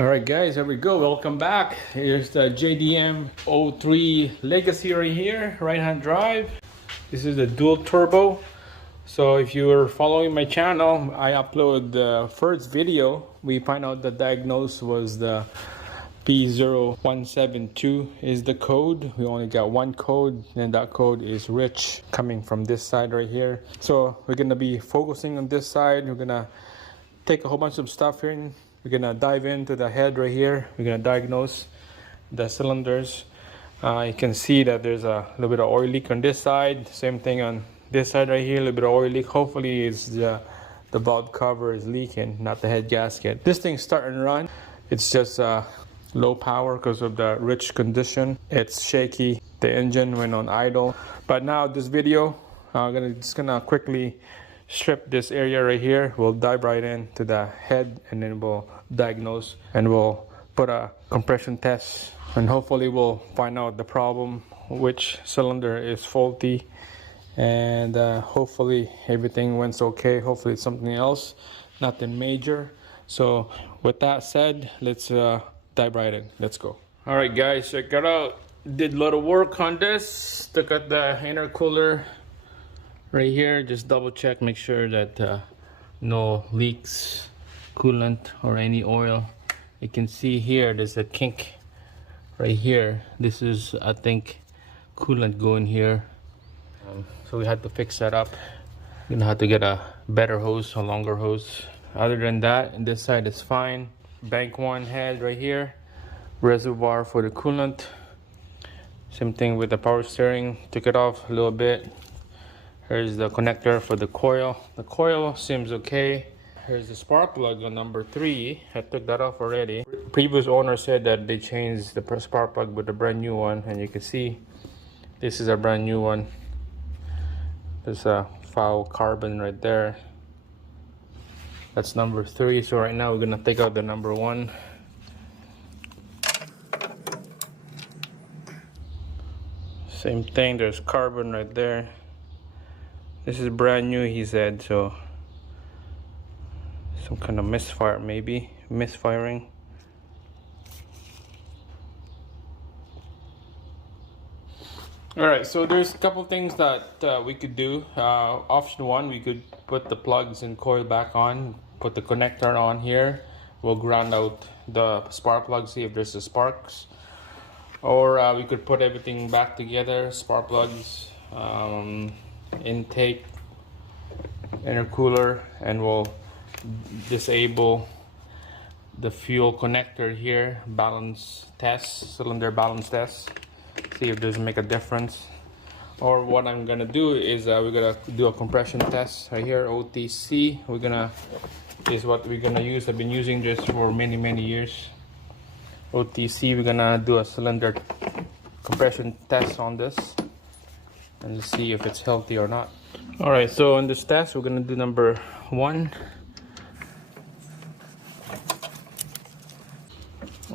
Alright guys, here we go. Welcome back. Here's the JDM 03 Legacy right here, right hand drive. This is the dual turbo. So if you are following my channel, I upload the first video. We find out the diagnosis was the P0172 is the code. We only got one code, and that code is rich, coming from this side right here. So we're gonna be focusing on this side. We're gonna take a whole bunch of stuff here. We're gonna dive into the head right here. We're gonna diagnose the cylinders. You can see that there's a little bit of oil leak on this side. Same thing on this side right here, a little bit of oil leak. Hopefully it's the valve cover is leaking, not the head gasket. This thing's starting to run. It's just low power because of the rich condition. It's shaky. The engine went on idle. But now this video, I'm just gonna quickly strip this area right here. We'll dive right into the head, and then we'll diagnose, and we'll put a compression test, and hopefully we'll find out the problem, which cylinder is faulty, and hopefully everything went okay. Hopefully it's something else, nothing major. So with that said, let's dive right in. Let's go. All right guys, check it out. Did a lot of work on this. Took out the intercooler right here, just double check, make sure that no leaks, coolant or any oil. You can see here there's a kink right here. This is, I think, coolant going here. So we had to fix that up. We're gonna have to get a better hose, a longer hose. Other than that, this side is fine. Bank one head right here, reservoir for the coolant. Same thing with the power steering. Took it off a little bit. Here's the connector for the coil. The coil seems okay. Here's the spark plug on number 3. I took that off already. Previous owner said that they changed the spark plug with a brand new one, and you can see this is a brand new one. There's a foul carbon right there. That's number 3. So right now we're gonna take out the number 1. Same thing, there's carbon right there. This is brand new, he said, so some kind of misfire, maybe misfiring. Alright, so there's a couple things that we could do. Option 1, we could put the plugs and coil back on, put the connector on here. We'll ground out the spark plug, see if there's the sparks. Or we could put everything back together, spark plugs, intake, intercooler, and we'll disable the fuel connector here. Balance test, cylinder balance test, see if doesn't make a difference. Or what I'm gonna do is we're gonna do a compression test right here. OTC, is what we're gonna use. I've been using this for many years. OTC, we're gonna do a cylinder compression test on this, and let's see if it's healthy or not. All right, so on this test, we're gonna do number 1.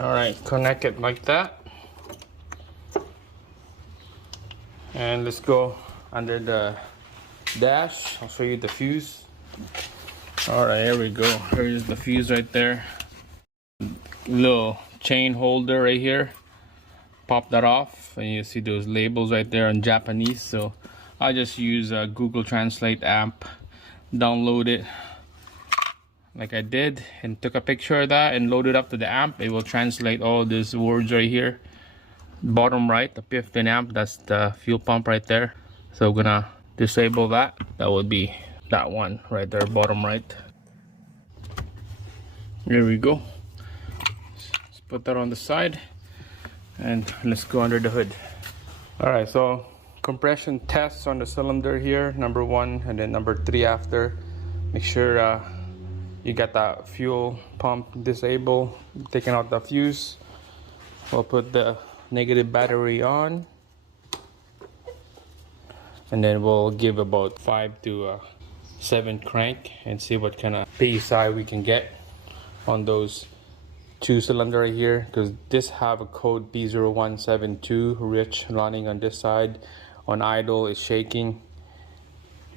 All right, connect it like that, and let's go under the dash. I'll show you the fuse. All right, here we go. Here's the fuse right there. Little chain holder right here. Pop that off, and you see those labels right there in Japanese. So I just use Google Translate app, download it like I did, and took a picture of that and load it up to the amp. It will translate all these words right here. Bottom right, the 15 amp, that's the fuel pump right there. So we're gonna disable that. That would be that one right there, bottom right. There we go. Let's put that on the side, and let's go under the hood. All right, so compression tests on the cylinder here, number 1 and then number 3 after. Make sure you got that fuel pump disabled, taking out the fuse. We'll put the negative battery on, and then we'll give about 5 to 7 crank and see what kind of PSI we can get on those 2 cylinder right here, because this have a code P0172 rich running on this side. On idle it's shaking,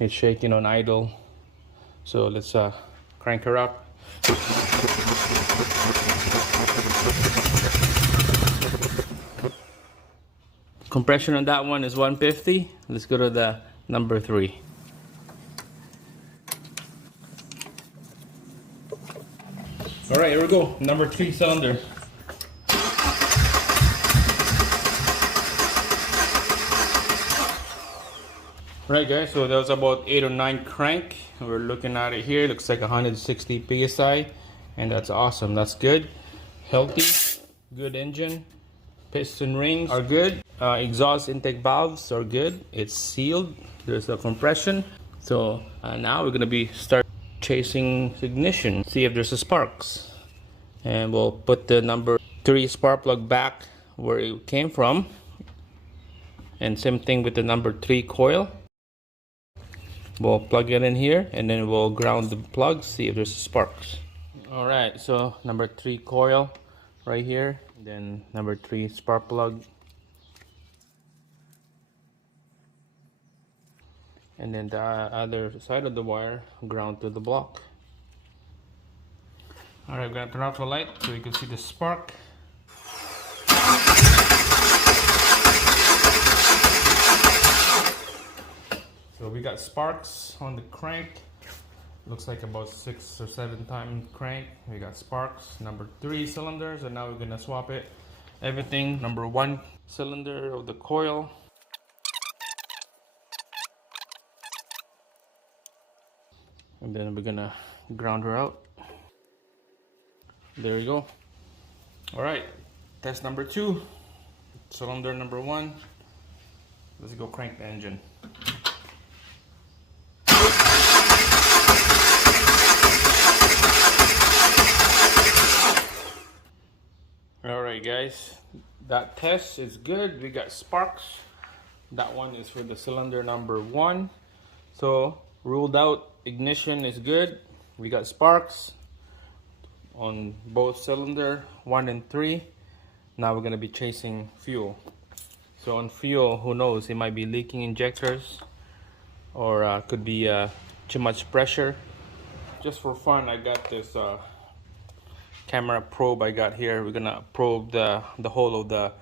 on idle. So let's crank her up. Compression on that one is 150. Let's go to the number 3. All right, here we go. Number 3 cylinder. Right guys, so that was about 8 or 9 crank. We're looking at it here. Looks like 160 psi, and that's awesome. That's good. Healthy, good engine. Piston rings are good. Exhaust intake valves are good. It's sealed. There's a compression. So now we're gonna start chasing ignition. See if there's a sparks, and we'll put the number 3 spark plug back where it came from, and same thing with the number 3 coil. We'll plug it in here, and then we'll ground the plug, see if there's sparks. All right, so number 3 coil right here, then number 3 spark plug, and then the other side of the wire ground to the block. All right, we're gonna turn off the light so you can see the spark. So we got sparks on the crank. Looks like about 6 or 7 times crank. We got sparks. Number 3 cylinders, and now we're gonna swap it. Everything. Number 1 cylinder of the coil. And then we're gonna ground her out. There you go. All right, test number 2. Cylinder number 1. Let's go crank the engine. Alright guys, that test is good. We got sparks. That one is for the cylinder number 1. So ruled out. Ignition is good. We got sparks on both cylinder 1 and 3. Now we're gonna be chasing fuel. So on fuel, who knows, it might be leaking injectors, or could be too much pressure. Just for fun, I got this camera probe I got here. We're gonna probe the hole of the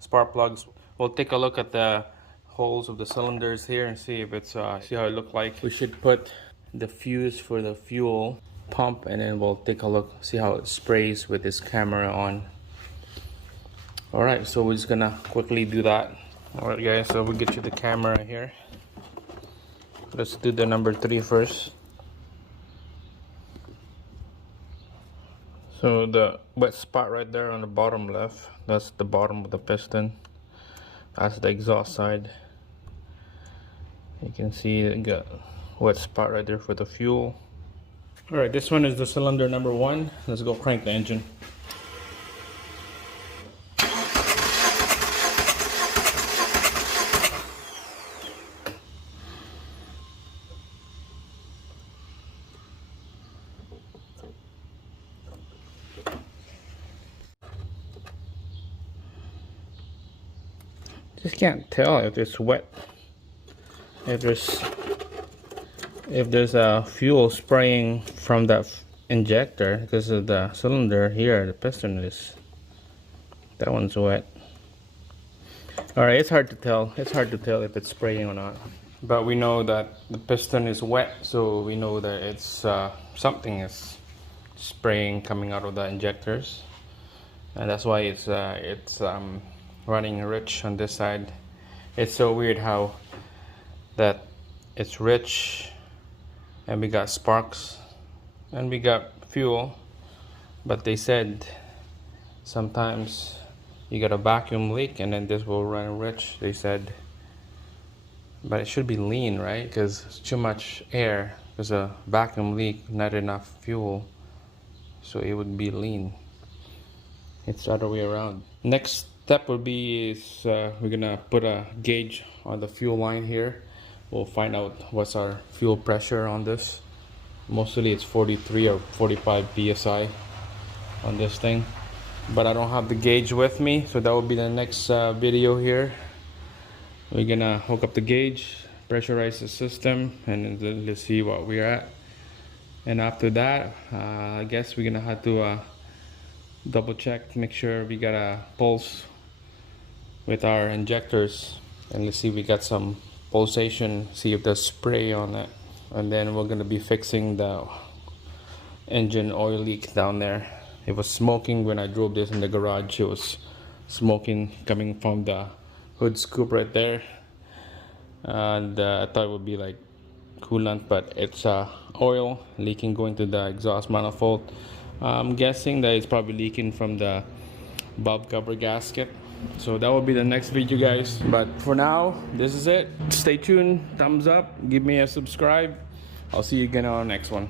spark plugs. We'll take a look at the holes of the cylinders here and see if it's see how it look like. We should put the fuse for the fuel pump, and then we'll take a look, see how it sprays with this camera on. All right, so we're just gonna quickly do that. All right guys, so we'll get you the camera here. Let's do the number 3 first. So the wet spot right there on the bottom left, that's the bottom of the piston. That's the exhaust side. You can see it got wet spot right there for the fuel. All right, this one is the cylinder number 1. Let's go crank the engine. Just can't tell if it's wet, if there's a fuel spraying from that injector, because of the cylinder here, the piston is, that one's wet. All right, it's hard to tell. It's hard to tell if it's spraying or not. But we know that the piston is wet, so we know that it's something is spraying coming out of the injectors, and that's why it's running rich on this side. It's so weird how that it's rich, and we got sparks, and we got fuel, but they said sometimes you got a vacuum leak and then this will run rich, they said. But it should be lean, right? Because it's too much air. There's a vacuum leak, not enough fuel, so it would be lean. It's the other way around. Next step will be is we're gonna put a gauge on the fuel line here. We'll find out what's our fuel pressure on this. Mostly it's 43 or 45 psi on this thing, but I don't have the gauge with me, so that will be the next video here. We're gonna hook up the gauge, pressurize the system, and then let's see what we're at. And after that, I guess we're gonna have to double check, make sure we got a pulse with our injectors, and let's see if we got some pulsation, see if there's spray on it. And then we're gonna be fixing the engine oil leak down there. It was smoking when I drove this in the garage. It was smoking coming from the hood scoop right there, and I thought it would be like coolant, but it's oil leaking going to the exhaust manifold. I'm guessing that it's probably leaking from the bulb cover gasket. So that will be the next video, guys, but for now this is it. Stay tuned, thumbs up, give me a subscribe. I'll see you again on the next one.